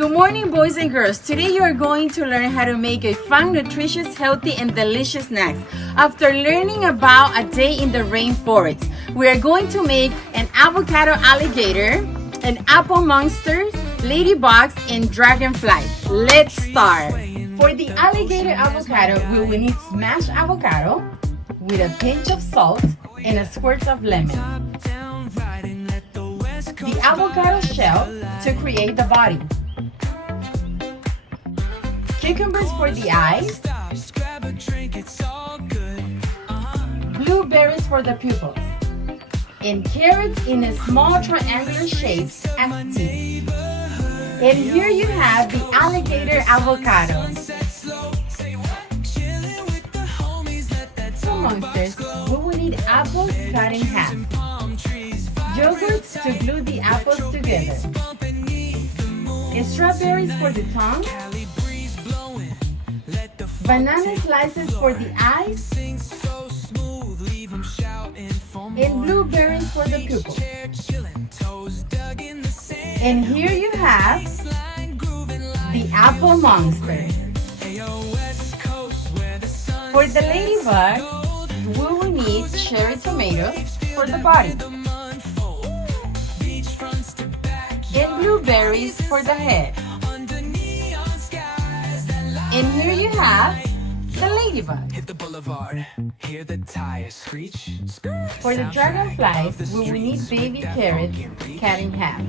Good morning, boys and girls. Today you are going to learn how to make a fun, nutritious, healthy, and delicious snacks. After learning about a day in the rainforest, we are going to make an avocado alligator, an apple monster, ladybugs, and dragonflies. Let's start. For the alligator avocado, we will need smashed avocado with a pinch of salt and a squirt of lemon. The avocado shell to create the body. Cucumbers for the eyes. Blueberries for the pupils. And carrots in a small triangular shapes as teeth. And here you have the alligator avocado. For monsters, we will need apples cut in half. Yogurt to glue the apples together. Strawberries for the tongue. Banana slices for the eyes. And blueberries for the pupils. And here you have the apple monster. For the ladybug, we will need cherry tomatoes for the body. And blueberries for the head. And here you have the ladybug. For the dragonflies, we will need baby carrots cut in half.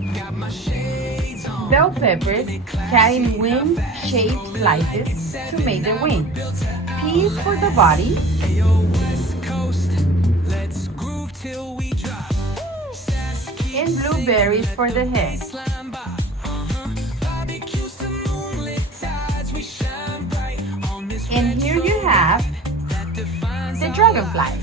Bell peppers cut in wing-shaped slices to make their wings. Peas for the body. And blueberries for the head. And here you have the dragonflies.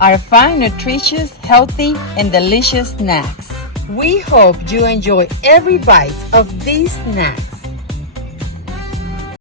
Our fun, nutritious, healthy, and delicious snacks. We hope you enjoy every bite of these snacks.